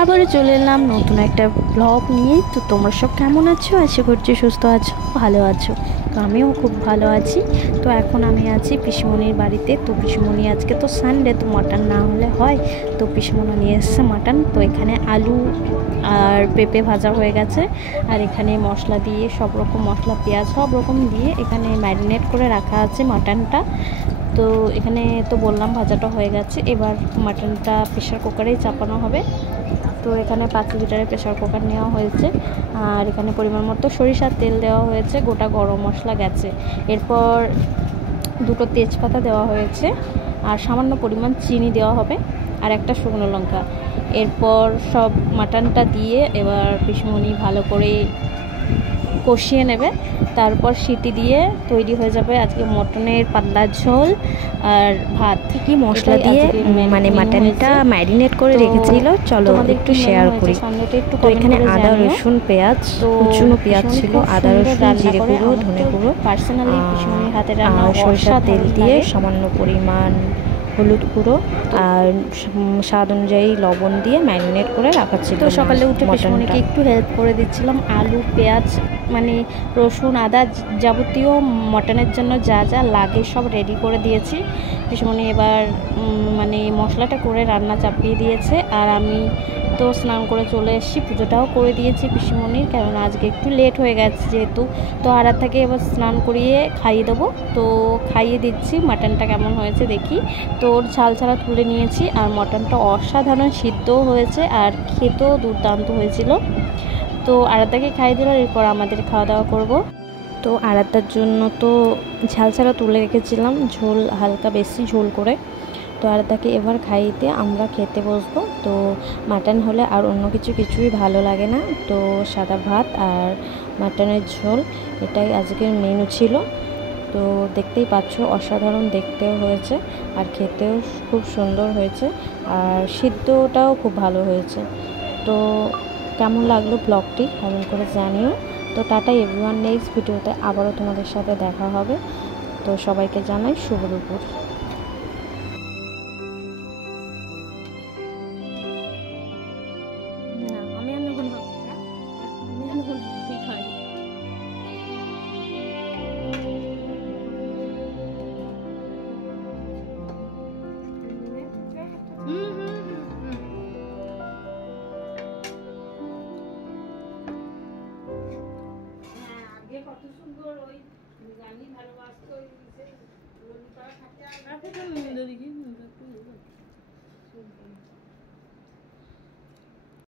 আবারও চলে এলাম নতুন একটা ব্লগ নিয়ে। তো তোমরা সব কেমন আছো? আশা করছি সুস্থ আছো, ভালো আছো। তো আমিও খুব ভালো আছি। তো এখন আমি আছি পিসিমণির বাড়িতে। তো পিসিমণি আজকে তো সানডে, তো মাটন না হলে হয়। তো পিসিমণি নিয়ে এসছে মাটন। তো এখানে আলু আর পেঁপে ভাজা হয়ে গেছে, আর এখানে মশলা দিয়ে সব রকম মশলা, পেঁয়াজ সব রকম দিয়ে এখানে ম্যারিনেট করে রাখা আছে মাটনটা। তো এখানে তো বললাম ভাজাটা হয়ে গেছে, এবার মাটনটা প্রেশার কুকারেই চাপানো হবে। তো এখানে 5 লিটারের প্রেশার কুকার নেওয়া হয়েছে, আর এখানে পরিমাণ মতো সরিষার তেল দেওয়া হয়েছে, গোটা গরম মশলা গেছে, এরপর 2টো তেজপাতা দেওয়া হয়েছে, আর সামান্য পরিমাণ চিনি দেওয়া হবে, আর একটা শুকনো লঙ্কা। এরপর সব মাটনটা দিয়ে এবার পিসমণি ভালো করে কষিয়ে নেবে, তারপর সিটি দিয়ে তৈরি হয়ে যাবে আজকে মটনের পাতলা ঝোল আর ভাত। কি মশলা দিয়ে মানে মাটনটা ম্যারিনেট করে রেখেছিল, চলো একটু শেয়ার করি। তো এখানে আদা রসুন পেঁয়াজ, কুচনো পেঁয়াজ ছিল, আদা রসুন জিরে গুঁড়ো ধনে গুঁড়ো, পার্সোনালি পিসমণির হাতে রান্না সরিষার তেল দিয়ে সামান্য পরিমাণ হলুদ গুঁড়ো আর স্বাদ অনুযায়ী লবণ দিয়ে ম্যারিনেট করে রাখা ছিল। তো সকালে উঠে পিসমণিকে একটু হেল্প করে দিচ্ছিলাম। আলু পেঁয়াজ মানে রসুন আদা যাবতীয় মটনের জন্য যা যা লাগে সব রেডি করে দিয়েছি। পিসমণি এবার মানে মশলাটা করে রান্না চাপিয়ে দিয়েছে, আর আমি তো স্নান করে চলে এসেছি, পুজোটাও করে দিয়েছি পিসমণির, কারণ আজকে একটু লেট হয়ে গেছে যেহেতু। তো আর থেকে এবার স্নান করিয়ে খাইয়ে দেবো। তো খাইয়ে দিচ্ছি, মাটনটা কেমন হয়েছে দেখি। তো ওর ছাল ছাড়া তুলে নিয়েছি, আর মটনটা অসাধারণ সিদ্ধও হয়েছে আর খেতেও দুর্দান্ত হয়েছিল। তো আরাধ্যাকে খাইয়ে দিল, এরপর আমাদের খাওয়া দাওয়া করব। তো আরাধ্যার জন্য তো ঝাল ছাড়া তুলে রেখেছিলাম, ঝোল হালকা বেশি ঝোল করে। তো আরাধ্যাকে এবার খাইয়ে আমরা খেতে বসবো। তো মাটন হলে আর অন্য কিছুই ভালো লাগে না। তো সাদা ভাত আর মাটনের ঝোল এটাই আজকের মেনু ছিল। তো দেখতেই পাচ্ছ অসাধারণ দেখতেও হয়েছে আর খেতেও খুব সুন্দর হয়েছে, আর সিদ্ধটাও খুব ভালো হয়েছে। তো কেমন লাগলো ব্লগটি কমেন্ট করে জানিও। তো টাটা এভরিওয়ান, নেক্সট ভিডিওতে আবারও তোমাদের সাথে দেখা হবে। তো সবাইকে জানাই শুভ দুপুর। কত সুন্দর ওই গানি ভালোবাসতো, ওই